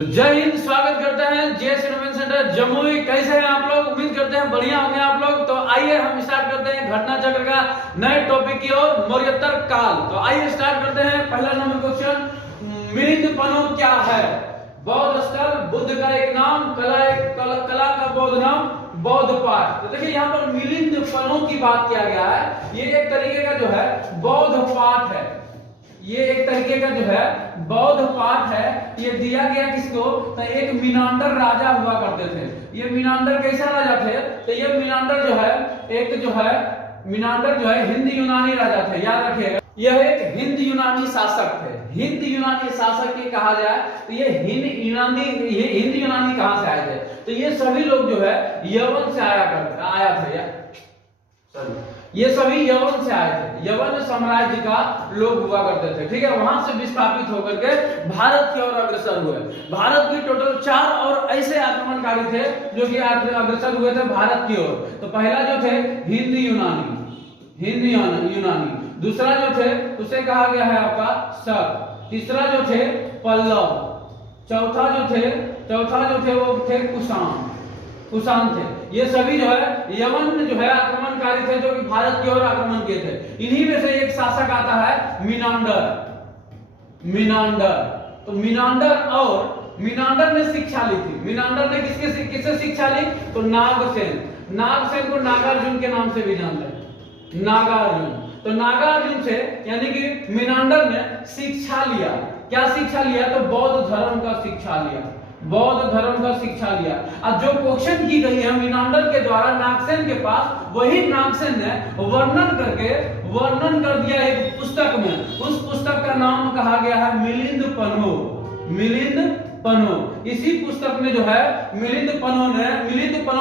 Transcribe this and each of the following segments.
जय हिंद। स्वागत करते हैं जेएस इनोवेशन सेंटर जमुई। कैसे हैं आप लोग? उम्मीद करते हैं बढ़िया होंगे आप लोग। तो आइए हम स्टार्ट करते हैं घटना चक्र का नए टॉपिक की ओर, मौर्योत्तर काल। तो आइए स्टार्ट करते हैं। पहला नंबर क्वेश्चन, मिलिंद पनो क्या है? बौद्ध स्थल, बुद्ध का एक नाम, कला का बौद्ध नाम, बौद्ध पाठ। तो देखिए यहाँ पर मिलिंद पनो की बात किया गया है। ये एक तरीके का जो है बौद्ध पाठ है। ये एक तरीके का जो है बौद्ध पाठ है। ये दिया गया किसको? तो एक मिनांडर राजा हुआ करते थे। ये मिनांडर कैसा राजा थे? तो ये मिनांडर जो है मिनांडर जो है हिंद यूनानी राजा थे। याद रखिएगा, यह एक हिंद यूनानी शासक थे। हिंद यूनानी शासक के कहा जाए तो ये हिंद यूनानी कहां से आए थे? तो ये सभी लोग जो है यवन से आया थे। ये सभी यवन से आए थे। यवन साम्राज्य का लोग हुआ करते थे। ठीक है, वहां से विस्थापित होकर के भारत की ओर अग्रसर हुए। भारत की टोटल 4 और ऐसे आक्रमणकारी थे जो कि अग्रसर हुए थे भारत की ओर। तो पहला जो थे हिंद यूनानी, दूसरा जो थे उसे कहा गया है आपका शक, तीसरा जो थे पल्लव, चौथा जो थे वो थे कुषाण थे। ये सभी जो है यमन जो है आक्रमणकारी थे जो कि भारत की ओर आक्रमण किए थे। इन्हीं में से एक शासक आता है मिनांडर। तो मिनांडर ने शिक्षा ली थी। मिनांडर ने किससे शिक्षा ली? तो नागसेन को नागार्जुन के नाम से भी जानते हैं, नागार्जुन। तो नागार्जुन से यानी कि मिनांडर ने शिक्षा लिया। क्या शिक्षा लिया? तो बौद्ध धर्म का शिक्षा लिया। और जो क्वेश्चन की गई है मिनांडर के द्वारा नागसेन के पास, वही नागसेन ने वर्णन कर दिया एक पुस्तक में। उस पुस्तक का नाम कहा गया है मिलिंद पनो। इसी पुस्तक में जो है मिलिंद पनो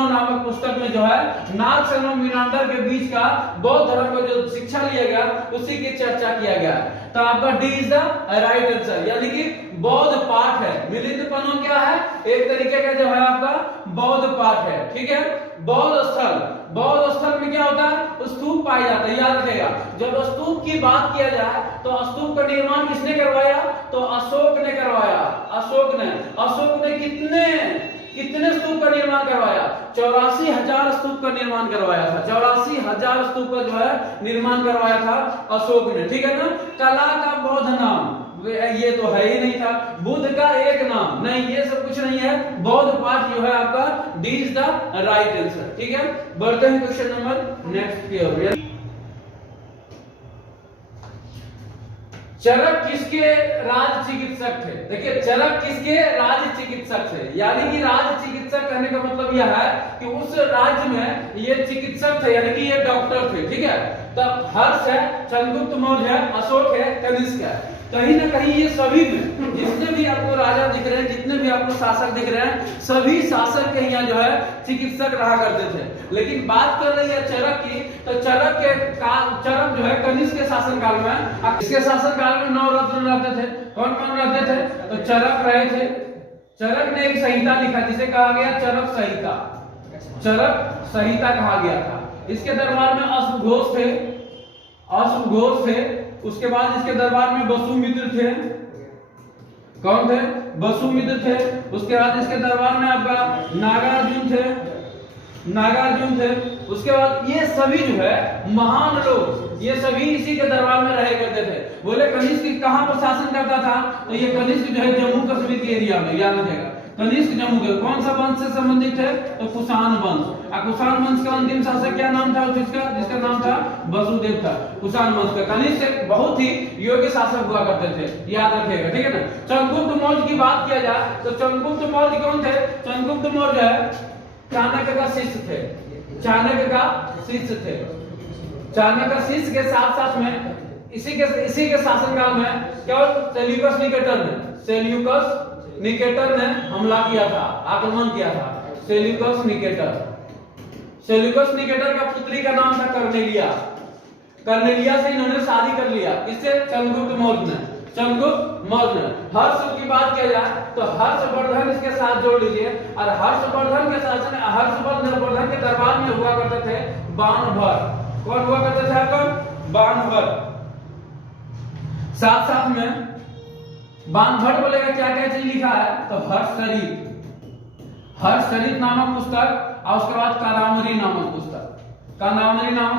नामक पुस्तक में जो है नागसेन और मिनांडर के बीच का बौद्ध धर्म का जो शिक्षा लिया गया उसी की चर्चा किया गया। तो आपका D is the right answer, यानी कि बौद्ध पाठ है। मिलिंद पनो क्या है? एक तरीके का जो है आपका बौद्ध पाठ है। ठीक है, बौद्ध स्थल में क्या होता है? स्तूप पाए जाते हैं। याद रखिएगा, जब स्तूप की बात किया जाए तो स्तूप का निर्माण किसने करवाया? तो अशोक ने करवाया। अशोक ने कितने स्तूप का निर्माण करवाया? 84,000 स्तूप का निर्माण करवाया था। 84,000 स्तूप का जो है निर्माण करवाया था अशोक ने। ठीक है ना। कला का बौद्ध नाम, ये तो है ही नहीं था। बुद्ध का एक नाम नहीं, ये सब कुछ नहीं है। बौद्ध पाठ जो है आपका D is the right answer. ठीक है, बढ़ते हैं क्वेश्चन नंबर नेक्स्ट की ओर। चरक किसके राज चिकित्सक थे? देखिए, चरक किसके राज चिकित्सक थे? यानी कि राज चिकित्सक कहने का मतलब यह है कि उस राज्य में ये चिकित्सक थे, यानी कि ये डॉक्टर थे। ठीक है, तब हर्ष है, चंद्रगुप्त मौर्य है, अशोक है, कनिष्क है। कहीं ना कहीं ये सभी में जितने भी आपको राजा दिख रहे हैं, जितने भी आपको शासक दिख रहे हैं, सभी शासक के यहाँ जो है चिकित्सक रहा करते थे। लेकिन बात कर रही है चरक की, तो चरक जो है कनिष्क के शासन काल में, इसके शासन काल में 9 रत्न रहते थे। कौन कौन रहते थे? तो चरक रहे थे। चरक ने एक संहिता लिखा जिसे कहा गया चरक संहिता कहा गया था। इसके दरबार में अश्वघोष थे। उसके बाद इसके दरबार में वसुमित्र थे। कौन थे? वसुमित्र थे। उसके बाद इसके दरबार में आपका नागार्जुन थे। उसके बाद ये सभी जो है महान लोग, ये सभी इसी के दरबार में रहे करते थे। बोले कनिष्क कहां पर शासन करता था? तो ये कनिष्क जो है जम्मू कश्मीर के एरिया में। याद रखिएगा, कनिष्क जम्मू के कौन सा वंश से संबंधित है? तो कुषाण वंश। कुषाण वंश का अंतिम शासक क्या नाम था? जिसका नाम था वसुदेव था। कुषाण वंश का कनिष्क बहुत ही योग्य शासक हुआ करते थे। याद रखिएगा, ठीक है ना। चंद्रगुप्त मौर्य की बात किया जाए तो चंद्रगुप्त मौर्य कौन थे? चंद्रगुप्त मौर्य है चाणक्य का शिष्य थे। चाणक्य के साथ में इसी के शासनकाल में क्या सेल्यूकस ने हमला किया था, आक्रमण किया था। सेल्यूकस निकेटर का पुत्री का नाम था कर्नेलिया से इन्होंने शादी कर लिया। किससे? चंद्रगुप्त मौर्य। हर्ष की बात किया जाए तो हर्षवर्धन इसके साथ जोड़ लीजिए। और हर्षवर्धन के दरबार में हुआ करते थे बाणभट्ट। कौन हुआ करते थे आपका? बाणभट्ट। साथ में बानभट्ट बोलेगा क्या क्या चीज लिखा है, तो हर्षचरित नामक पुस्तक और उसके बाद कादम्बरी नामक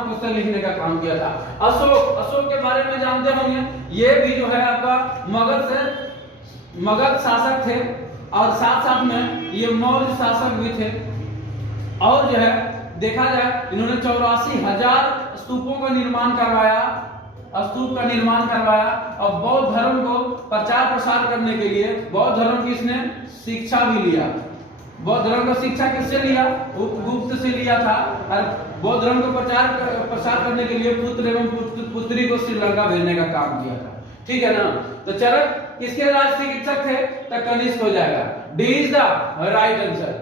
पुस्तक लिखने का काम किया था। अशोक के बारे में जानते होंगे, ये भी जो है आपका मगध शासक थे और साथ साथ में ये मौर्य शासक भी थे। और जो है देखा जाए इन्होंने 84,000 स्तूपों का निर्माण करवाया और बौद्ध धर्म को प्रचार प्रसार करने के लिए बौद्ध धर्म की इसने शिक्षा भी लिया। बौद्ध धर्म का शिक्षा किससे लिया, उपगुप्त से लिया था। और बौद्ध धर्म को प्रसार करने के लिए पुत्र एवं पुत्री को श्रीलंका भेजने का काम किया था। ठीक है ना। तो चरक किसके राज चिकित्सक थे, तो कनिष्क हो जाएगा। D is the right answer.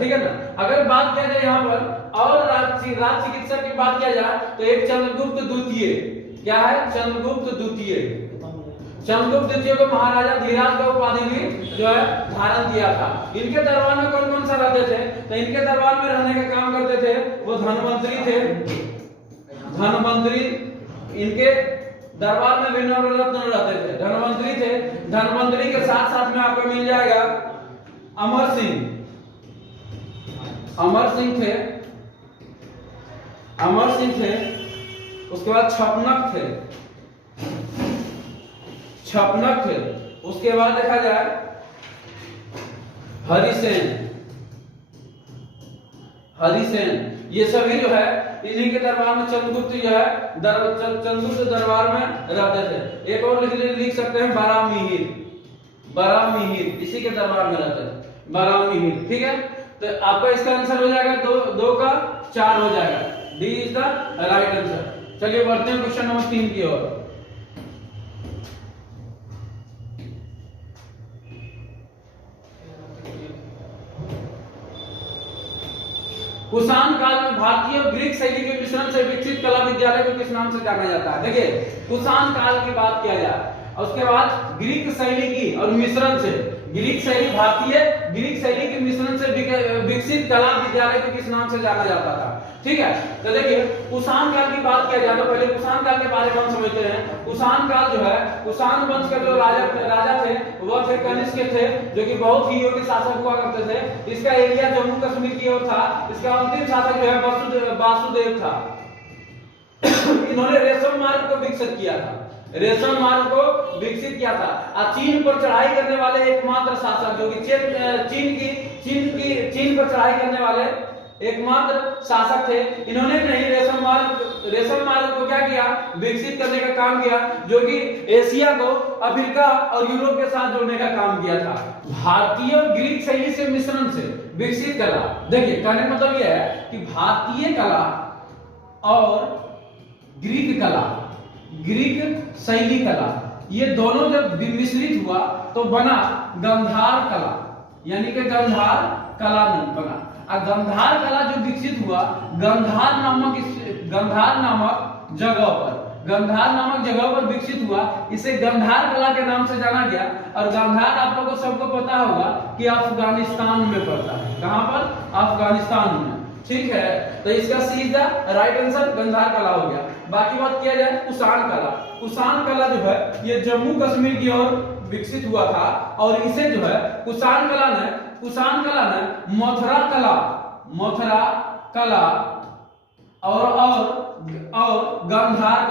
ठीक है ना। अगर बात किया जाए यहाँ पर और राज चिकित्सक की बात किया जाए तो एक चंद्रगुप्त द्वितीय, क्या है, चंद्रगुप्त द्वितीय को महाराजा धीराज का उपाधि भी जो है धारण किया था। इनके दरबार में कौन कौन सा रहते थे, तो इनके दरबार में रहने का काम करते थे वो धनवंतरी थे। इनके दरबार में भी नवरत्न रहते थे, धनवंतरी थे। धनवंतरी के साथ साथ में आपको मिल जाएगा अमर सिंह थे। उसके बाद छपनक थे। उसके बाद देखा जाए हरिसेन, ये सभी जो है इन्हीं के दरबार में चंद्रगुप्त जो है चंद्रगुप्त दरबार में रहते थे। एक और लिख सकते हैं बरामिहिर, इसी के दरबार में रहते थे, बरामिहिर। ठीक है। तो आपका इसका आंसर हो जाएगा 2 का 4 हो जाएगा। D is the right answer. चलिए बढ़ते हैं क्वेश्चन नंबर 3 की ओर। कुषाण काल में भारतीय और ग्रीक शैली के मिश्रण से विकसित कला विद्यालय को किस नाम से जाना जाता है। देखिए कुषाण काल की बात किया जाए और उसके बाद ग्रीक शैली की और मिश्रण से, ग्रीक शैली भारतीय ग्रीक शैली के मिश्रण से विकसित कला विद्यालय को किस नाम से जाना जाता था। ठीक है। तो देखिए कुषाण काल की बात किया जाए तो पहले कुषाण काल के बारे में हम समझते हैं। कुषाण काल जो है, कुषाण वंश के जो राजा थे वह थे कनिष्क थे, जो कि बहुत ही योग्य शासक हुआ करते थे। इसका एरिया जम्मू कश्मीर की ओर था। इसका अंतिम शासक जो है वासुदेव था। इन्होंने रेशम मार्ग को विकसित किया था। और चीन पर चढ़ाई करने वाले एकमात्र शासक, जो कि चीन पर चढ़ाई करने वाले एकमात्र शासक थे। इन्होंने नहीं रेशम मार्ग को क्या किया, विकसित करने का काम किया, जो कि एशिया को अफ्रीका और यूरोप के साथ जोड़ने का काम किया था। भारतीय और ग्रीक शैली से मिश्रण से विकसित कला, देखिए कहने का मतलब यह है कि भारतीय कला और ग्रीक शैली कला, ये दोनों जब मिश्रित हुआ तो बना गंधार कला, यानी कि गंधार कला बना। और गंधार कला जो विकसित हुआ गंधार नामक जगह पर विकसित हुआ, इसे गंधार कला के नाम से जाना गया। और गंधार आप लोगों को सबको पता होगा कि अफगानिस्तान में पड़ता है। कहां पर, अफगानिस्तान में। ठीक है। तो इसका सीधा राइट आंसर गंधार कला हो गया। बाकी बात किया जाए कुषाण कला जो है ये जम्मू कश्मीर की ओर विकसित हुआ था। और इसे जो है कुषाण कला ने मथुरा कला और गंधार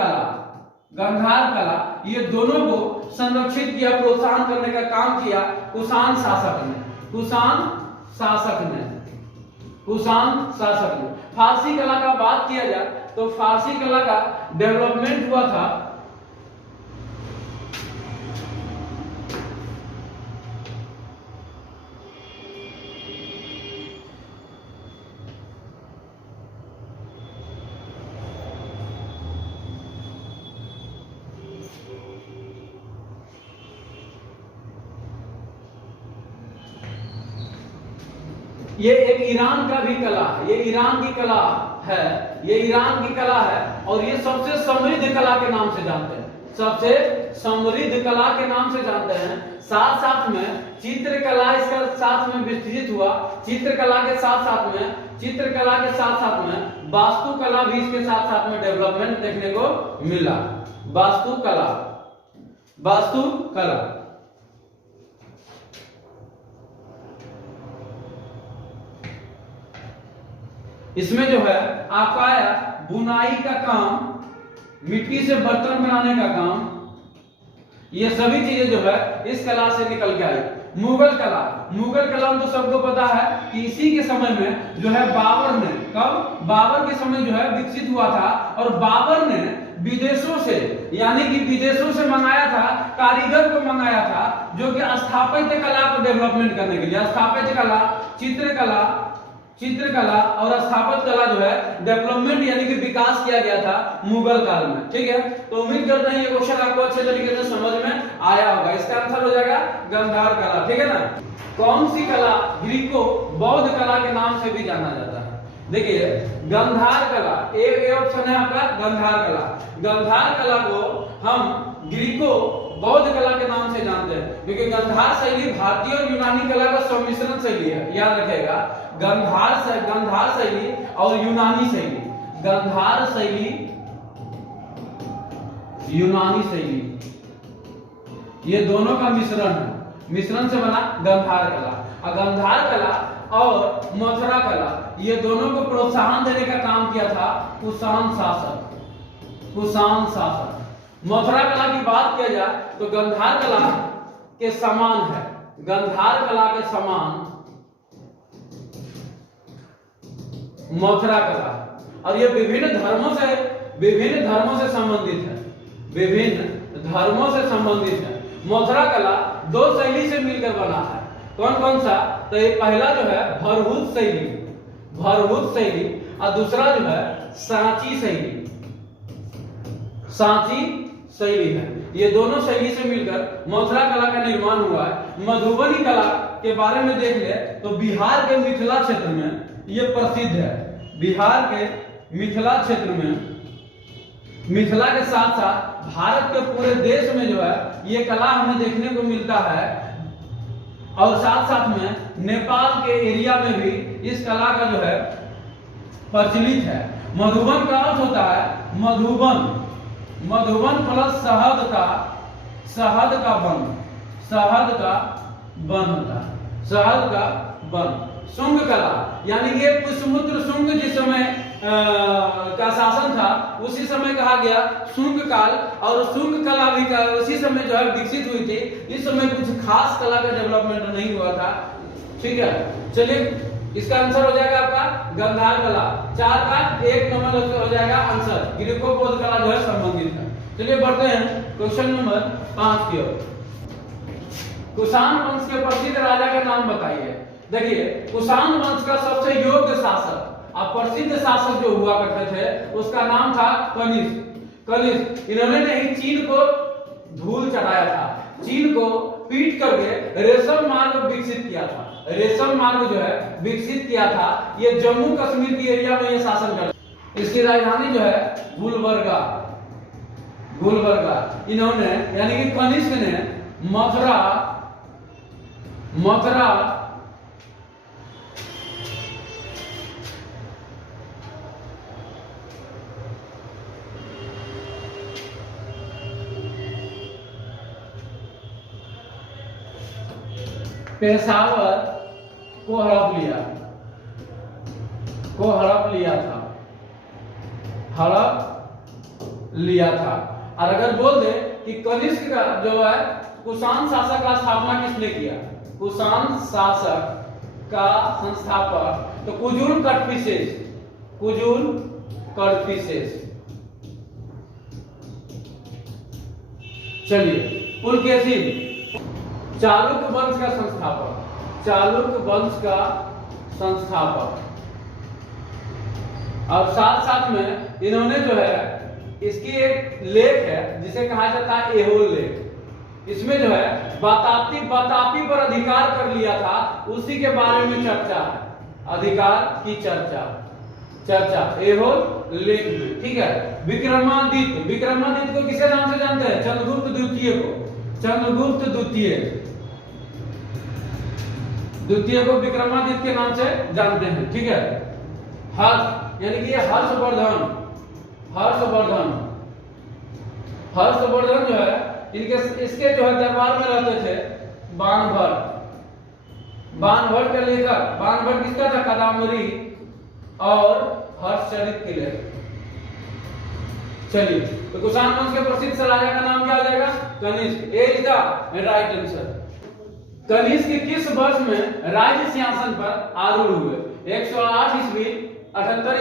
कला ये दोनों को संरक्षित किया, प्रोत्साहन करने का काम किया कुषाण शासक ने। फारसी कला का बात किया जाए तो फारसी कला का डेवलपमेंट हुआ था ये एक ईरान का भी कला है, ये ईरान की कला है और ये सबसे समृद्ध कला के नाम से जानते हैं। साथ में चित्रकला इसका साथ में विस्तृत हुआ। चित्रकला के साथ साथ में वास्तुकला भी इसके साथ में डेवलपमेंट देखने को मिला। वास्तुकला। इसमें जो है आपका आया बुनाई का काम, मिट्टी से बर्तन बनाने का काम, ये सभी चीजें जो है इस कला से निकल के आई। मुगल कला, मुगल कला तो सबको पता है कि इसी के समय में जो है बाबर ने, कब बाबर के समय जो है विकसित हुआ था, और बाबर ने विदेशों से, यानी कि विदेशों से मंगाया था, कारीगर को मंगाया था जो कि स्थापत्य कला को डेवलपमेंट करने के लिए, स्थापत्य कला, चित्रकला और स्थापत्य कला जो है डेवलपमेंट यानी कि विकास किया गया था मुगल काल में। ठीक है, तो उम्मीद करते हैं ये क्वेश्चन आपको अच्छे तरीके से समझ में आया होगा। इसका आंसर हो जाएगा गांधार कला। ठीक है ना। कौन सी कला ग्रीको बौद्ध कला के नाम से भी जाना जाता है? देखिए गांधार कला, एक ऑप्शन है आपका गांधार कला। गांधार कला को हम ग्रीको बौद्ध कला के नाम से जानते हैं, क्योंकि गांधार शैली भारतीय और यूनानी कला का सम्मिश्रण शैली है। याद रखेगा, गांधार शैली और यूनानी शैली, गांधार शैली, यूनानी शैली, ये दोनों का मिश्रण है, मिश्रण से बना गांधार कला। और गांधार कला और मथुरा कला, ये दोनों को प्रोत्साहन देने का काम किया था कुषाण शासक, कुषाण शासक। मथुरा कला की बात किया जाए तो गांधार कला के समान है, गांधार कला के समान मथुरा कला, और ये विभिन्न धर्मों से संबंधित है, विभिन्न धर्मों से संबंधित है। मथुरा कला दो शैली से मिलकर बना है। कौन कौन सा? तो ये पहला जो है भरहुत शैली, भरहुत शैली, और दूसरा जो है सांची शैली, सांची शैली है। ये दोनों शैली से मिलकर मथुरा कला का निर्माण हुआ है। मधुबनी कला के बारे में देख ले तो बिहार के मिथिला क्षेत्र में ये प्रसिद्ध है। बिहार के मिथिला क्षेत्र में, मिथिला के साथ साथ भारत के पूरे देश में जो है ये कला हमें देखने को मिलता है, और साथ साथ में नेपाल के एरिया में भी इस कला का जो है प्रचलित है। मधुबन का अर्थ होता है मधुबन, मधुबन प्लस शहद का बन, शहद का बन होता है, शहद का बन। शुंग कला, यानी कि पुष्यमित्र शुंग जिस समय का शासन था उसी समय कहा गया शुंग काल, और शुंग कला भी उसी समय जो है विकसित हुई थी। इस समय कुछ खास कला का डेवलपमेंट नहीं हुआ था। ठीक है, चलिए इसका आंसर हो जाएगा आपका गांधार कला। 4 का 1 नंबर हो जाएगा आंसर, ग्रीको बौद्ध कला जो है संबंधित है। चलिए बढ़ते हैं क्वेश्चन नंबर 5 की ओर। कुषाण वंश के प्रसिद्ध राजा का नाम बताइए। देखिए कुषाण वंश का सबसे योग्य शासक और प्रसिद्ध शासक जो हुआ करते थे उसका नाम था कनिष्क। इन्होंने नहीं चीन को धूल चढ़ाया था, चीन को पीट करके रेशम मार्ग विकसित किया था, रेशम मार्ग जो है विकसित किया था। ये जम्मू कश्मीर की एरिया में ये शासन करते। इसकी राजधानी जो है गुलबर्गा, गुलबर्गा। इन्होंने यानी कि कनिष्क ने मथुरा पेशावर को हड़प लिया था। और अगर बोल दे कि कनिष्क का जो है कुषाण शासक का स्थापना किसने किया, कुषाण शासक का संस्थापक, तो कुजुल कड़फिसेस। चलिए पुलकेशिन, चालुक्य वंश का संस्थापक, चालुक्य वंश का संस्थापक। और साथ साथ में इन्होंने जो है इसकी एक लेख है जिसे कहा जाता है एहोल लेख। इसमें जो है बताती पर अधिकार कर लिया था, उसी के बारे में चर्चा है, अधिकार की चर्चा एहोल लेख में। ठीक है, विक्रमादित्य को किसे नाम से जानते हैं? चंद्रगुप्त द्वितीय को, चंद्रगुप्त द्वितीय को विक्रमादित्य के नाम से जानते हैं। ठीक है, हर्ष यानी कि हर्षवर्धन जो है इनके इसके जो है दरबार में रहते थे बाणभट्ट। बाणभट्ट के लेखक, बाणभट्ट किसका था? कादम्बरी और हर्षचरित के लेखक। चलिए, तो कुषाण वंश के प्रसिद्ध राजा का नाम क्या हो जाएगा? Kanishka. A is the right answer. Kanishka किस वर्ष में राज्य सिंहासन पर आरूढ़ हुए? 108 ईस्वी, 78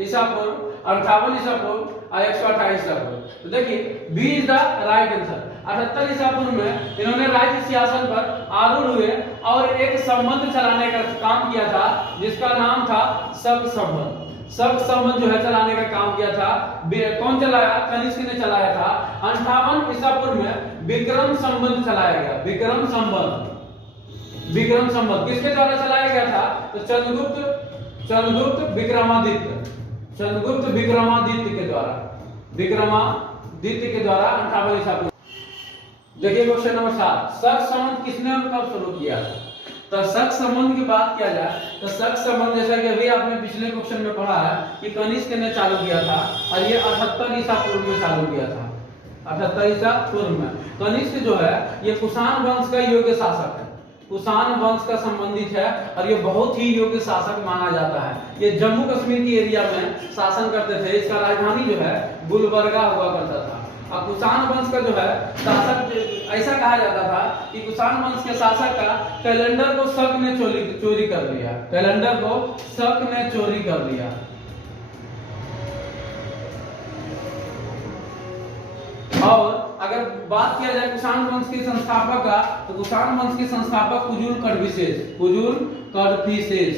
ईसा पूर्व, 58 ईसा पूर्व और 128 ईसा पूर्व। तो देखिए B is the right answer. 78 ईसा पूर्व में इन्होंने राज्य सिंहासन पर आरूढ़ हुए और एक संबंध चलाने का काम किया था जिसका नाम था शक संबंध। शक संबंध जो है चलाने का काम किया था। कौन चलाया? कनिष्क ने चलाया था। 58 ईसा पूर्व में विक्रम संबंध चलाया गया। विक्रम संबंध, विक्रम संबंध किसके द्वारा चलाया गया था? तो चंद्रगुप्त विक्रमादित्य, चंद्रगुप्त विक्रमादित्य के द्वारा, विक्रमादित्य के द्वारा 58 ईसा पूर्व। देखिए क्वेश्चन नंबर 7, शक संबंध किसने और कब शुरू किया था? तो शक संबंध की बात किया जाए तो शक संबंध जैसा कि अभी आपने पिछले क्वेश्चन में पढ़ा है कि कनिष्क ने चालू किया था और ये 78 ईसा पूर्व में चालू किया था। 78 ईसा पूर्व में कनिष्क जो है ये कुषाण वंश का योग्य शासक है, कुषाण वंश का संबंधित है और ये बहुत ही योग्य शासक माना जाता है। ये जम्मू कश्मीर की एरिया में शासन करते थे। इसका राजधानी जो है गुलबर्गा हुआ करता था। और कुषाण वंश का जो है शासक, ऐसा कहा जाता था कि कुषाण वंश के शासक का कैलेंडर को शक ने चोरी कर लिया। कैलेंडर को शक ने चोरी कर लिया। और अगर बात किया जाए कुषाण वंश के संस्थापक का तो कुषाण वंश के संस्थापक कुजुल कड़भिसेस, कुजुल कड़भिसेस।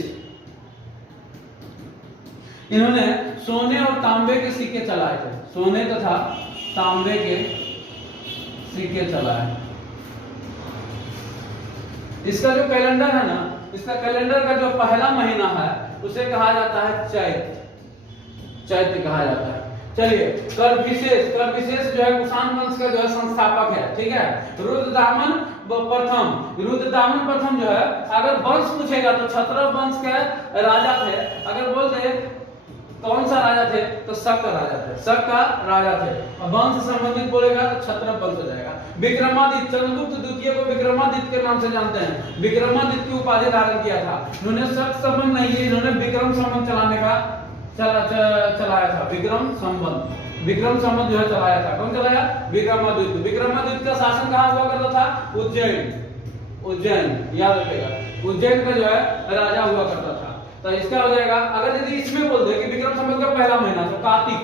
इन्होंने सोने और तांबे के सिक्के चलाए थे। सोने तथा तांबे के सिक्के चलाए। इसका जो कैलेंडर है ना, इसका कैलेंडर का जो पहला महीना है उसे कहा जाता है चैत्र, चैत्र कहा जाता है। चलिए कड़भिसेस जो है कुषाण वंश का जो है संस्थापक है, ठीक है। रुद्रदामन प्रथम जो है अगर वंश पूछेगा तो क्षत्रप वंश के राजा थे। अगर बोल दे कौन सा राजा थे तो शक का राजा थे, शक का राजा थे। और वंश संबंधित बोलेगा तो क्षत्रप वंश हो जाएगा। विक्रमादित्य, चंद्रगुप्त द्वितीय को विक्रमादित्य के नाम से जानते हैं। विक्रमादित्य की उपाधि धारण किया था। इन्होंने शक संबंध नहीं किया, इन्होंने विक्रम संबंध चलाने का चलाया था। विक्रम संबंध जो है चलाया था। कौन चलाया? विक्रमादित्य। विक्रमादित्य का शासन कहाँ हुआ करता था? उज्जैन, याद रखिएगा। उज्जैन का जो है राजा हुआ करता था। तो इसका हो जाएगा, अगर यदि इसमें बोल दे कि विक्रम संवत का पहला महीना तो कार्तिक।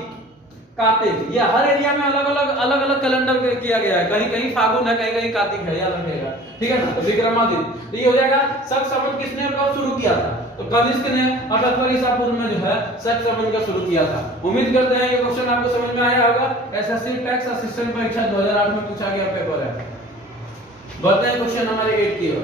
ये हर एरिया में अलग अलग कैलेंडर किया गया है। कहीं कहीं फागुन है, कहीं कहीं कार्तिक है, याद रखिएगा, ठीक है ना। तो विक्रमादित्य, तो ये हो जाएगा। शक संवत किसने और कब शुरू किया था? तो कनिष्क ने 78 ईसा पूर्व में जो है शक संवत का शुरू किया था। उम्मीद करते हैं ये क्वेश्चन आपको समझ में आया होगा। एसएससी टैक्स असिस्टेंट परीक्षा 2008 में पूछा गया पेपर है। बढ़ते हैं क्वेश्चन नंबर 8 की ओर।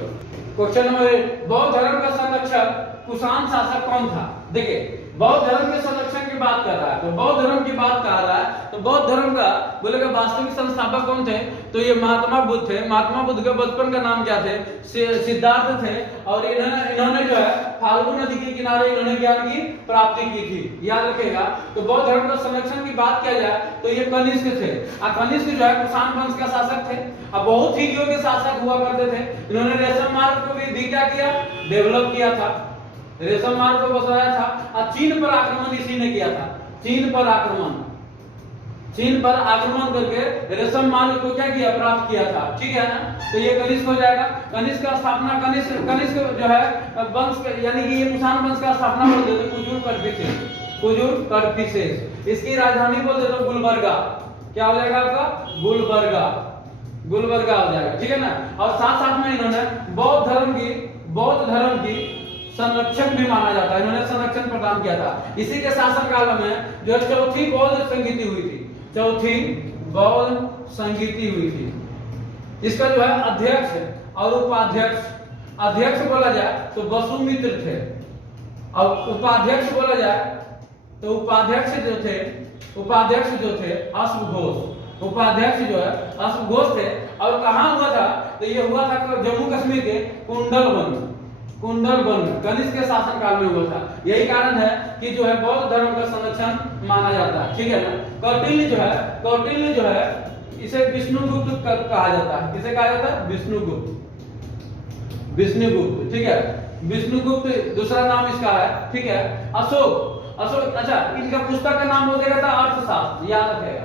क्वेश्चन नंबर 8, बौद्ध धर्म का संरक्षक कुषाण शासक कौन था? देखिए बौद्ध धर्म के संरक्षण की बात कर रहा है, तो बौद्ध धर्म की बात कर रहा है तो बौद्ध धर्म का बोलेगा वास्तविक संस्थापक कौन थे? तो ये महात्मा बुद्ध थे। महात्मा बुद्ध के बचपन का नाम क्या थे? सिद्धार्थ थे। और इन्होंने जो है फाल्गु नदी के किनारे इन्होंने ज्ञान की प्राप्ति की थी, याद रखिएगा। तो बौद्ध धर्म का संरक्षण की बात किया जाए तो ये कनिष्क थे। कनिष्क जो है कुषाण वंश का शासक थे और बहुत ही योग्य शासक हुआ करते थे। इन्होंने रेशम मार्ग को भी क्या किया? डेवलप किया था। रेशम मार्ग को बसाया था और चीन पर आक्रमण इसी ने किया था। चीन पर आक्रमण करके रेशम मार्ग को क्या किया? प्राप्त किया था, ठीक है ना। तो ये कनिष्क हो जाएगा। कनिष्क का स्थापना कनिष्क जो है वंश यानी कि ये कुषाण वंश का स्थापना बोल देते कुजुल कड़भिसेस। इसकी राजधानी बोल देते गुलबर्गा। क्या हो जाएगा आपका? गुलबर्गा हो जाएगा, ठीक है ना। और साथ साथ में इन्होंने बौद्ध धर्म की संरक्षक भी माना जाता है। इन्होंने संरक्षण प्रदान किया था। इसी के शासन काल में जो चौथी बौद्ध संगीति हुई थी, इसका जो है अध्यक्ष और अध्यक्ष बोला जाए तो वसुमित्र थे और उपाध्यक्ष बोला जाए तो उपाध्यक्ष जो थे अश्वघोष। उपाध्यक्ष जो है अश्वघोष थे। और कहाँ हुआ था? तो ये हुआ था जम्मू कश्मीर के कुंडलबन कनिष्क के शासन काल में हुआ था। यही कारण है कि जो है बौद्ध धर्म का संरक्षण माना जाता है, ठीक है ना। कौटिल्य जो है इसे विष्णुगुप्त कहा जाता है। किसे कहा जाता है? विष्णुगुप्त। विष्णुगुप्त, ठीक है। विष्णुगुप्त दूसरा नाम इसका है, ठीक है। अशोक, अशोक, अच्छा इनका पुस्तक का नाम हो जाएगा था अर्थशास्त्र, याद रखेगा।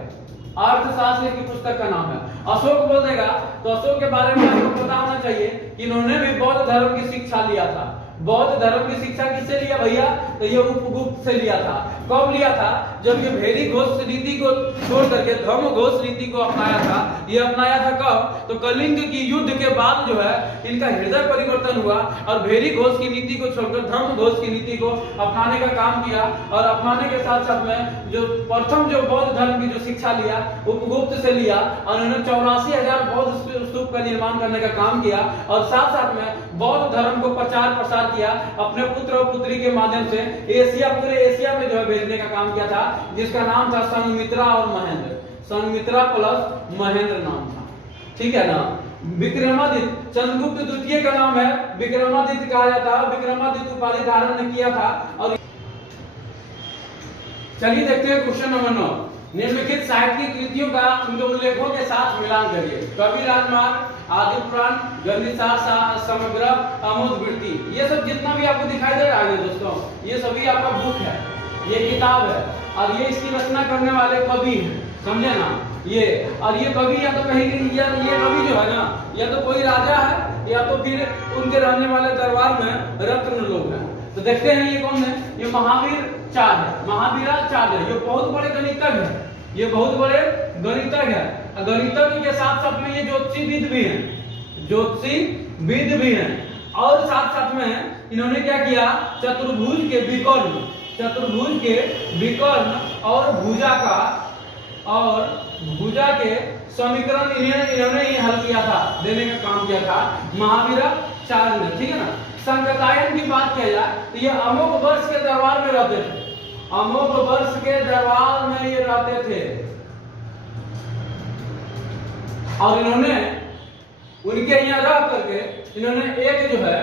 अर्थशास्त्र की पुस्तक का नाम है। अशोक बोल देगा तो अशोक के बारे में आपको पता होना चाहिए कि इन्होंने भी बौद्ध धर्म की शिक्षा लिया था। बौद्ध धर्म की शिक्षा किससे लिया भैया? तो ये उपगुप्त से लिया था। कब लिया था? जब ये भेरी घोष रीति को छोड़ करके धर्म घोष रीति को अपनाया था। ये अपनाया था कब? तो कलिंग की युद्ध के बाद जो है इनका हृदय परिवर्तन हुआ और भेरी घोष की नीति को छोड़कर धर्म घोष की नीति को अपनाने का काम किया। और अपनाने के साथ साथ में जो प्रथम जो बौद्ध धर्म की जो शिक्षा लिया उपगुप्त से लिया और उन्होंने 84,000 बौद्ध स्तूप का निर्माण करने का काम किया और साथ साथ में बौद्ध धर्म को प्रचार प्रसार किया अपने पुत्र और पुत्री के माध्यम से एशिया, पूरे एशिया में जो है भेजने का काम किया था, जिसका नाम था संघमित्रा और महेंद्र। संघमित्रा प्लस महेंद्र नाम था, ठीक है ना। विक्रमादित्य, चंद्रगुप्त द्वितीय का नाम है विक्रमादित्य कहा जाता है। विक्रमादित्य उपाधि धारण किया था। और चलिए देखते हैं क्वेश्चन नंबर 9। निम्नलिखित साहित्यिक कृतियों का उनके उल्लेखों के साथ मिलान करिए। कवि राजमार्ग, आदि पुराण, गणितशास्त्र समग्र, अमोघवृत्ति, ये सब जितना भी आपको दिखाई दे रहा है दोस्तों, ये सभी आपका बुक है, ये किताब है और ये इसकी रचना करने वाले कवि हैं, समझे ना। ये और ये कवि या तो कहीं या ये कवि जो है ना, या तो कोई राजा है या तो फिर उनके रहने वाले दरबार में रत्न लोग हैं। तो देखते हैं ये कौन है? ये महावीराचार्य है। महावीराचार्य ये बहुत बड़े गणितज्ञ है। ये बहुत बड़े गणितज्ञ है। गणितज्ञ के साथ साथ में ये ज्योतिषीविद भी हैं, ज्योतिषीविद भी हैं। और साथ साथ में इन्होंने क्या किया? चतुर्भुज के विकर्ण, चतुर्भुज के विकर्ण और भुजा के समीकरण इन्होंने ही हल किया था, देने का काम किया था महावीराचार्य ने, ठीक है ना। संगतायन की बात किया जाए तो ये अमोघ वर्ष के दरबार में रहते थे। अमोघ वर्ष के दरबार में ये रहते थे और इन्होंने उनके यहाँ रह करके इन्होंने एक जो है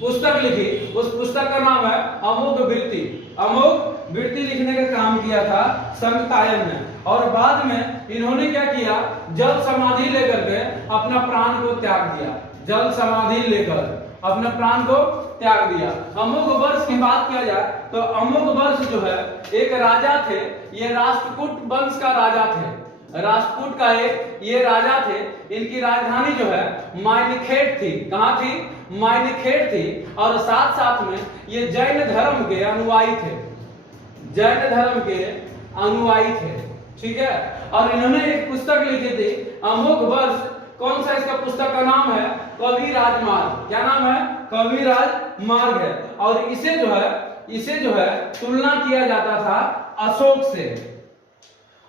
पुस्तक लिखी। उस पुस्तक का नाम है अमोघवृत्ति। अमोघवृत्ति लिखने का काम किया था संगतायन ने। और बाद में इन्होंने क्या किया? जल समाधि लेकर के अपना प्राण को त्याग दिया। जल समाधि लेकर अपने प्राण को त्याग दिया। अमोघ वर्ष की बात किया जाए तो अमोघ वर्ष जो है एक राजा थे, ये राष्ट्रकूट वंश का राजा थे। राष्ट्रकूट का एक ये राजा थे। इनकी राजधानी जो है मायनखेड़ थी। कहाँ थी? मायनखेड़ थी। और साथ साथ में ये जैन धर्म के अनुयायी थे, जैन धर्म के अनुयायी थे, ठीक है। और इन्होंने एक पुस्तक लिखी थी अमोघ वर्ष। कौन सा इसका पुस्तक का नाम है? कवि राजमार्ग। क्या नाम है? कवि राजमार्ग है। और इसे जो है तुलना किया जाता था अशोक से।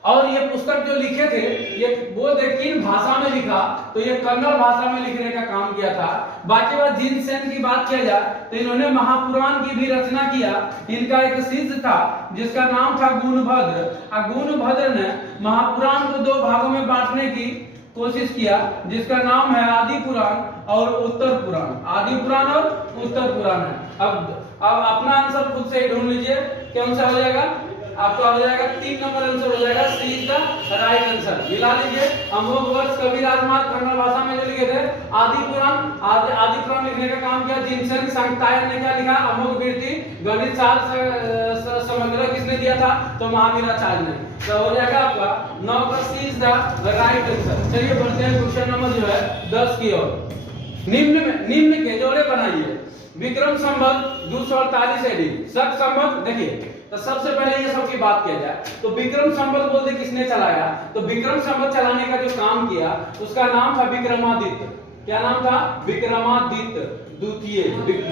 और ये पुस्तक जो लिखे थे ये वो किन भाषा में लिखा? तो ये कन्नड़ भाषा में लिखने का काम किया था। बाकी बात जिनसेन की बात किया जाए तो इन्होंने महापुराण की भी रचना किया। इनका एक शिष्य था जिसका नाम था गुणभद्र। गुणभद्र ने महापुराण को 2 भागों में बांटने की कोशिश किया, जिसका नाम है आदि पुराण और उत्तर पुराण। आदि पुराण और उत्तर पुराण है। अब अपना आंसर खुद से ही ढूंढ लीजिए, कौन सा हो जाएगा आपका? हो जाएगा 3 नंबर आंसर हो जाएगा, सी इज द राइट आंसर। मिला लीजिए। अमोघ वर्ष कवि राजमार्ग कन्नड़ भाषा में जो लिखे थे। आदि पुराण लिखने का काम किया जिनसेन। संगतायन ने क्या लिखा? अमोघवृत्ति। गणितशास्त्र समग्र किसने दिया था? तो महावीराचार्य ने। तो हो जाएगा आपका 9 का सी इज द राइट आंसर। चलिए बढ़ते हैं क्वेश्चन नंबर जो है 10 की ओर। निम्न के जोड़े बनाइए। विक्रम संवत 248 एडी। शक संवत देखिए तो सबसे पहले ये सब की बात किया जाए तो विक्रम संवत बोलते किसने चलाया? तो विक्रम संवत चलाने का जो काम किया उसका नाम था विक्रमादित्य। क्या नाम था? विक्रमादित्य द्वितीय।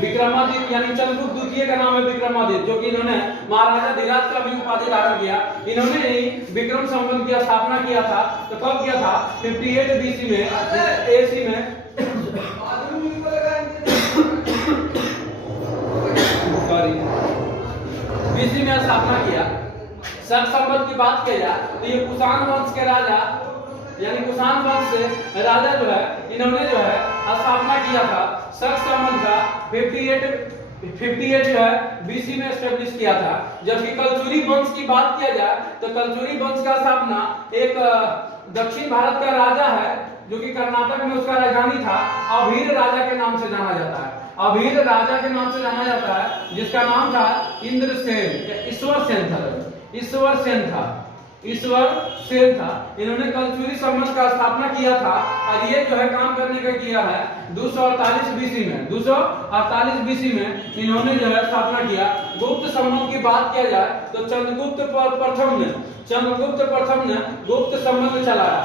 विक्रमादित्य यानी चंद्रगुप्त द्वितीय का नाम है विक्रमादित्य, जो कि इन्होंने महाराजा धीराज का भी उपाधि धारण किया। इन्होंने ही विक्रम संवत की स्थापना किया था। तो कब किया था? 58 बीसी में, एसी में बीसी में स्थापना किया। शक संवत की बात किया जाए तो ये कुषाण वंश के राजा यानी कुषाण वंश से राजा जो है इन्होंने जो है स्थापना किया था। शक संवत का 58 जो है बीसी में एस्टेब्लिश किया था। जबकि कलचुरी वंश की बात किया जाए तो कलचुरी वंश का स्थापना एक दक्षिण भारत का राजा है जो कि कर्नाटक में उसका राजधानी था, अभीर राजा के नाम से जाना जाता है। अभीर राजा के नाम से जाना जाता है, जिसका नाम था इंद्रसेन, ईश्वर सेन था, ईश्वर सेन था, ईश्वर सेन था। इन्होंने कलचुरी संबंध का स्थापना किया था और ये जो है काम करने का किया है 248 बीसी में, 248 बीसी में इन्होंने जो है स्थापना किया। गुप्त संबंध की बात किया जाए तो चंद्रगुप्त प्रथम ने गुप्त संबंध चलाया।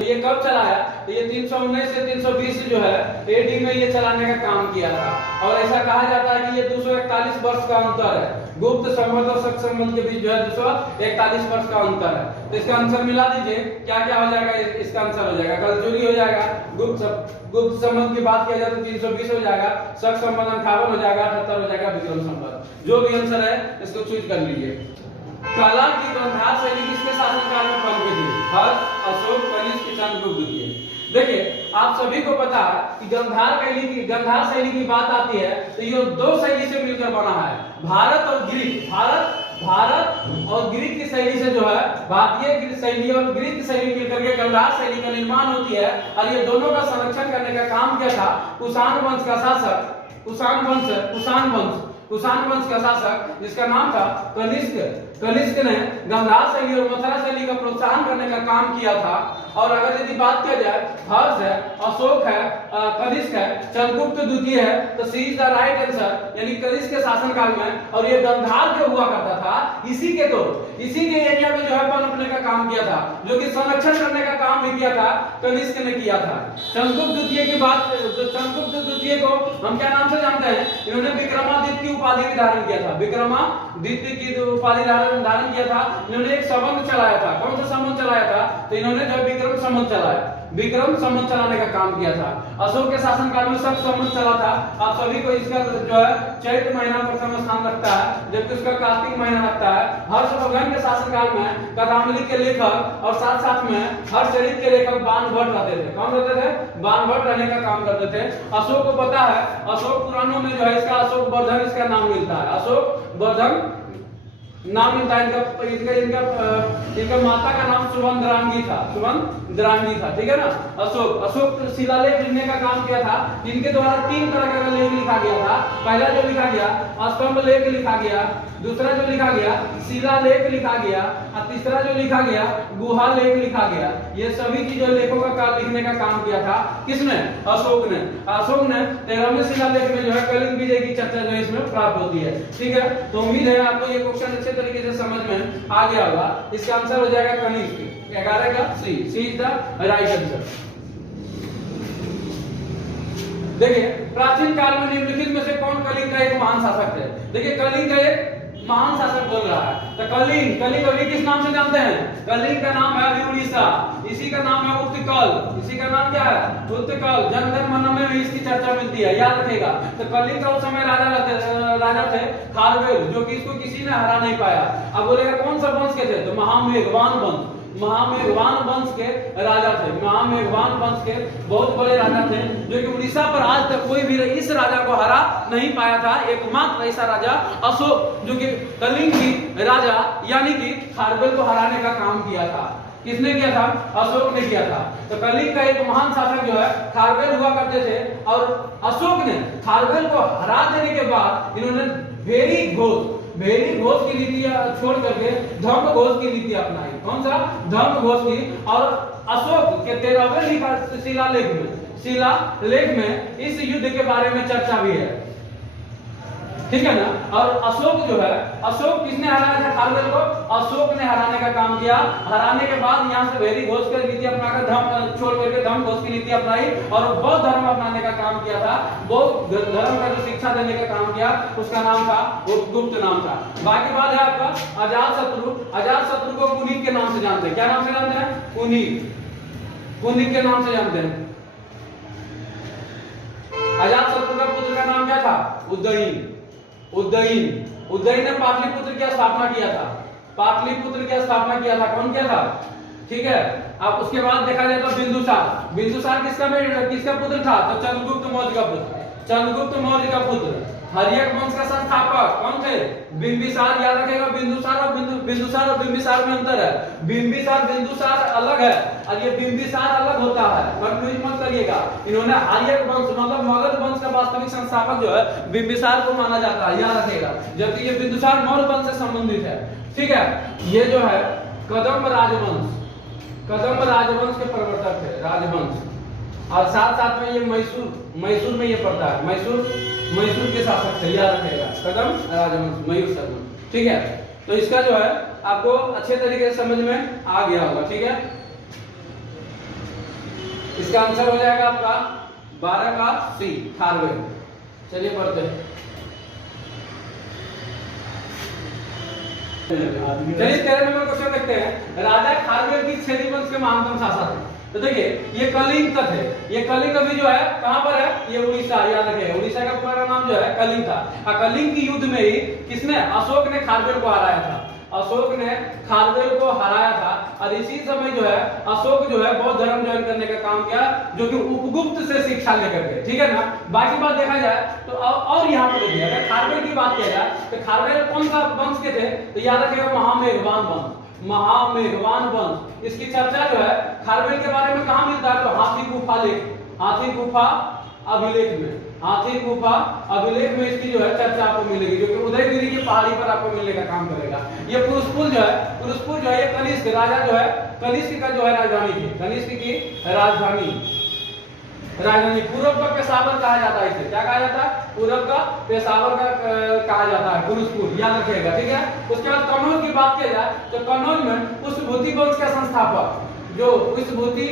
ये कब चलाया? तो ये 319 से 320 जो है एडी में ये चलाने का काम किया था। और ऐसा कहा जाता है कि ये 241 वर्ष का अंतर है, गुप्त संबंध और सख्त संबंध के बीच जो है 241 वर्ष का अंतर है। तो इसका आंसर मिला दीजिए, क्या क्या हो जाएगा? इसका आंसर हो जाएगा कलचुरी हो जाएगा, गुप्त संबंध की बात किया जाए तो 320 हो जाएगा, सख्त संबंध 58 हो जाएगा, 78 हो जाएगा विक्रम संबंध। जो भी आंसर है इसको चूज कर लीजिए। कला की गांधार शैली किसके शासनकाल में पनपी थी? हर्ष, अशोक, कनिष्क, चंद्रगुप्त द्वितीय। देखिए आप सभी को पता है कि गांधार शैली की बात आती है तो ये दो शैली से मिलकर बना है, भारत और ग्रीक। भारत और ग्रीक की शैली से जो है भारतीय शैली और ग्रीक शैली मिलकर के गांधार शैली का निर्माण होती है। और ये दोनों का संरक्षण करने का काम किया था कुषाण वंश का शासक, कुषाण वंश का शासक जिसका नाम था कनिष्क ने गांधार शैली और मथुरा शैली का प्रोत्साहन करने का काम किया था। और अगर यदि बात किया जाए हर्ष है, अशोक है, कनिष्क है, चंद्रगुप्त द्वितीय है, तो सी इज द राइट आंसर, यानी कनिष्क के शासनकाल में। और ये गांधार जो हुआ करता था इसी के एरिया में जो है पनपने का काम किया था, जो कि संरक्षण करने का काम भी किया था कनिष्क ने किया था। चंद्रगुप्त द्वितीय की बात, चंद्रगुप्त द्वितीय को हम क्या नाम से जानते हैं? इन्होंने विक्रमादित्य की उपाधि भी धारण किया था, विक्रमादित्य की उपाधि धारण किया था। इन्होंने एक संबंध चलाया था, कौन सा संबंध चलाया था? तो इन्होंने जो विक्रम संबंध चलाया, विक्रम संबंध चलाने का काम किया था। अशोक के शासनकाल में सख्त संबंध चला था। आप सभी को इसका जो है चैत्र महीना प्रथम स्थान रखता है, जबकि उसका कार्तिक महीना रखता है। हर्षवर्धन के शासनकाल में कथामली के लेखक और साथ में हर्षचरित के लेखक बाणभट्ट रहते थे। कौन रहते थे? बाणभट्ट रहने का काम करते थे। अशोक को पता है, अशोक पुराणों में जो है इसका अशोक वर्धन इसका नाम मिलता है, अशोक वर्धन नाम मिलता है। इनका माता का नाम सुवंद्रांगी था, ठीक है ना। अशोक शिलालेख लिखने का काम किया था। इनके द्वारा 3 तरह का लेख लिखा गया था। पहला जो लिखा गया स्तंभ लेख लिखा गया, दूसरा जो लिखा गया शिलालेख लिखा गया, और तीसरा जो लिखा गया गुहा लेख लिखा गया। ये सभी चीजों लेखों का लिखने का काम किया था किसने? अशोक ने। 13वें शिलालेख में जो है कलिंग विजय की चर्चा जो इसमें प्राप्त होती है, ठीक है। तो उम्मीद है आपको ये क्वेश्चन अच्छे तरीके से समझ में आ गया होगा। इसका आंसर हो जाएगा कनिष्क, 11 का सी इज द राइट आंसर। देखिए प्राचीन काल में निम्नलिखित में से कौन कलिंग का एक महान शासक है? देखिए कलिंग का एक महान शासक बोल रहा है, तो कलिंग अभी किस नाम से जानते हैं? कलिंग का नाम है अभी उड़ीसा, इसी का नाम है उत्कल। इसी का नाम क्या है? उत्कल। जनगण मन में भी इसकी चर्चा मिलती है, याद रखेगा। तो कलिंग का उस समय राजा थे खारवेल, जो कि इसको किसी ने हरा नहीं पाया। अब बोलेगा कौन सा वंश के थे? तो महामेघवान वंश के राजा थे। महामेघवान वंश के बहुत बड़े राजा थे, जो कि उड़ीसा पर आज तक कोई भी इस राजा को हरा नहीं पाया था। एकमात्र ऐसा राजा अशोक, जो कि कलिंग की राजा यानी कि खारवेल को हराने का काम किया था। किसने किया था? अशोक ने किया था। तो कलिंग का एक महान शासक जो है खारवेल हुआ करते थे, और अशोक ने खारवेल को हरा देने के बाद इन्होंने भेरी घोष की नीति छोड़ करके धर्म घोष की नीति अपनाई। कौन सा? धर्म घोष की। और अशोक के 13वें शिलालेख में इस युद्ध के बारे में चर्चा भी है, ठीक है ना। और अशोक जो है, अशोक किसने हराया था खारवेल को? अशोक ने हराने का काम किया। हराने के बाद यहाँ से भेरी घोष की नीति अपनाकर धर्म छोड़ करके धर्म घोष की नीति अपनाई और बौद्ध धर्म अपनाने का काम किया था। बौद्ध धर्म का जो शिक्षा देने का काम किया उसका नाम था गुप्त नाम था। बाकी बात है आपका अजातशत्रु को पुनीत के नाम से जानते हैं। क्या नाम से जानते हैं? पुनीत के नाम से जानते हैं। अजातशत्रु का पुत्र का नाम क्या था? उदयन ने पाटलिपुत्र की स्थापना किया था। कौन किया था? ठीक है। अब उसके बाद देखा जाए तो बिंदुसार किसका पुत्र था? तो चंद्रगुप्त मौर्य का पुत्र। चंद्रगुप्त मौर्य का पुत्र। हर्यक वंश का संस्थापक कौन थे? बिंबिसार। याद रखेगा बिंदुसार और बिंबिसार में अंतर है। बिंदुसार अलग है और ये बिंबिसार अलग होता है, कंफ्यूज मत करिएगा। इन्होंने हर्यक वंश मतलब मगध वंश का वास्तविक संस्थापक जो है बिंबिसार को माना जाता है, याद रखेगा, जबकि ये बिंदुसार मौर्य वंश से संबंधित है। ठीक है, ये जो है कदम्ब राजवंश के प्रवर्तक थे, राजवंश। और साथ साथ में ये मैसूर में ये पड़ता है, मैसूर के शासक थे, याद रखेगा, कदम्ब राजवंश, मैसूर शासक। ठीक है, तो इसका जो है आपको अच्छे तरीके से समझ में आ गया होगा। ठीक है, इसका आंसर हो जाएगा आपका 12 का सी, खारवेल। चलिए पढ़ते हैं। चलिए 13 नंबर क्वेश्चन देखते हैं। राजा खारवेल की छेदी वंश के महानतम शासक थे। तो देखिए ये कलिंग तक है, ये कलिंग अभी जो है कहां पर है? ये उड़ीसा, याद रखें, उड़ीसा का पूरा नाम जो है कलिंग था। कलिंग की युद्ध में ही किसने? अशोक ने खारवेल को हराया था। अशोक ने खारवेल को हराया था और इसी समय जो है अशोक जो है बौद्ध धर्म ज्वाइन करने का काम किया, जो कि उपगुप्त से शिक्षा लेकर के। ठीक है ना, बाकी बात देखा जाए तो और यहाँ पर देखिए, अगर खारवेल की बात किया जाए तो खारवेल कौन सा वंश के थे? तो याद रखिएगा महामेघवान वंश, महामेघवान वंश। इसकी चर्चा जो है खारवेल के बारे में कहाँ मिलता है? तो हाथी गुफा अभिलेख में इसकी जो है चर्चा आपको मिलेगी, जो कि उदयगिरी की पहाड़ी पर आपको मिलने का काम करेगा। ये पुरुषपुर जो है ये कनिष्क राजा जो है, कनिष्क का जो है राजधानी थी, कनिष्क की राजधानी। पूर्व का पेशावर कहा जाता है इसे, क्या कहा जाता है? पूर्व का पेशावर का कहा जाता है, पुरुषपुर, याद रखिएगा। ठीक है, उसके बाद कन्नौज की बात की जाए तो कन्नौज में पुष्पभूति वंश का संस्थापक, जो पुष्पभूति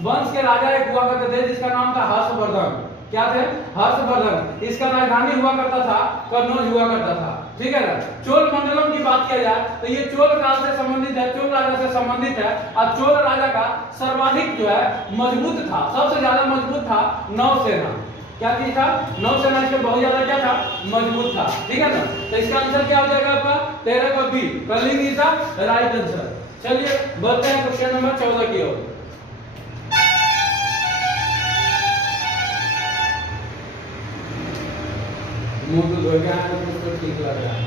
वंश के राजा एक हुआ करते थे, जिसका नाम था हर्षवर्धन। क्या थे? हर्षवर्धन। इसका राजधानी हुआ करता था कन्नौज हुआ करता था। ठीक है ना। चोल मंडलम की बात किया जाए तो ये चोल काल से संबंधित है, चोल राजा से संबंधित है। और चोल राजा का सर्वाधिक जो है मजबूत था, सबसे ज्यादा मजबूत था नौसेना। क्या चीज था? नौसेना इसके बहुत ज्यादा क्या था? मजबूत था। ठीक है ना, तो इसका आंसर क्या हो जाएगा आपका? 13 का B, Kalinga is the right answer. चलिए बढ़ते हैं क्वेश्चन नंबर 14 की ओर। मुंह तो धो गया है, तो ठीक लग रहा है।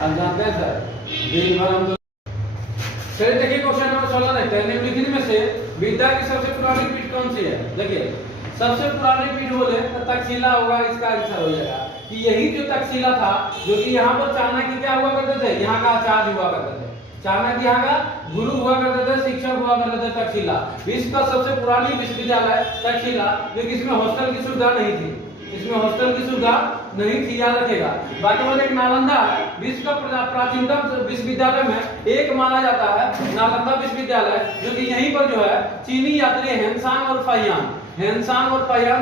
अब जानते हैं सर, दिन भर हम तो चलिए देखिए क्वेश्चन नंबर 16 देखते हैं। निम्नलिखित में से विद्या की सबसे पुरानी पीठ कौन सी है? देखिए सबसे पुरानी पीठ बोले तो तक्षशिला होगा, इसका आंसर हो जाएगा कि यही जो तक्षशिला था, जो कि यहाँ पर चाणक्य क्या हुआ करते थे? यहाँ का आचार्य हुआ करते थे, चाणक्य यहाँ का गुरु हुआ करते थे, शिक्षक हुआ करते थे। तक्षशिला विश्व का सबसे पुरानी विश्वविद्यालय तक्षशिला, जो कि इसमें हॉस्टल की सुविधा नहीं थी, इसमें हॉस्टल की सुविधा नहीं थी, याद रखेगा। बाकी बात एक नालंदा विश्व का प्राचीनतम विश्वविद्यालय में एक माना जाता है, नालंदा विश्वविद्यालय, जो कि यहीं पर जो है चीनी यात्री हेनसांग और फाहियान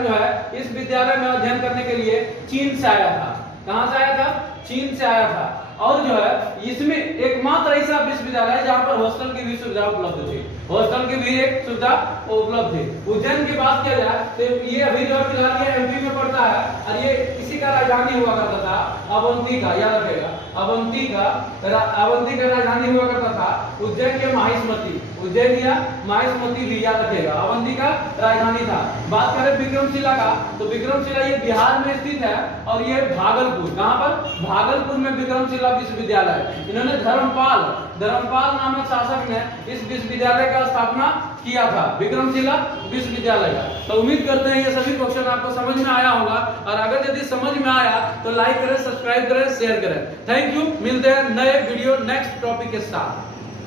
जो है इस विद्यालय में अध्ययन करने के लिए चीन से आया था। कहां से आया था? चीन से आया था। और जो है इसमें एकमात्र ऐसा विश्वविद्यालय है जहां पर हॉस्टल की भी सुविधा उपलब्ध थी, हॉस्टल की भी एक सुविधा उपलब्ध थी। उज्जैन की बात किया जाए तो ये अभी जो फिलहाल ये एमपी में पड़ता है और ये किसी का राजधानी हुआ करता था अवंती का, याद रखेगा, अवंती का राजधानी हुआ करता था उज्जैन या माहिष्मती भी, याद रखेगा, अवंती का राजधानी था। बात करें विक्रमशिला का तो विक्रमशिला ये बिहार में स्थित है और ये भागलपुर, कहां पर? भागलपुर में विक्रमशिला विश्वविद्यालय। इन्होंने धर्मपाल नामक शासक ने इस विश्वविद्यालय का स्थापना किया था, विक्रमशिला विश्वविद्यालय का। तो उम्मीद करते हैं ये सभी क्वेश्चन आपको समझ में आया होगा, और अगर यदि समझ में आया तो लाइक करें, सब्सक्राइब करें, शेयर करें। Thank you. मिलते हैं नए वीडियो नेक्स्ट टॉपिक के साथ।